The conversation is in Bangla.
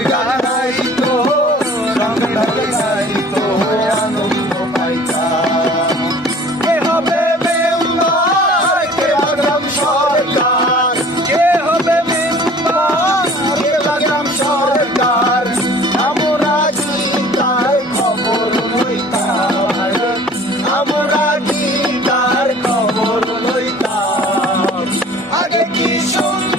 খুশির গান গাইতো, রং ঢং গাইতো, আনন্দ পাইতাম। কে হবে মেম্বার, কে বাগ্রাম সরকার, কে হবে মেম্বার, কে বাগ্রাম সরকার, আমরা কি তার খবর লইতাম, আমরা কি তার খবর লইতাম। আগে কি সুন্দর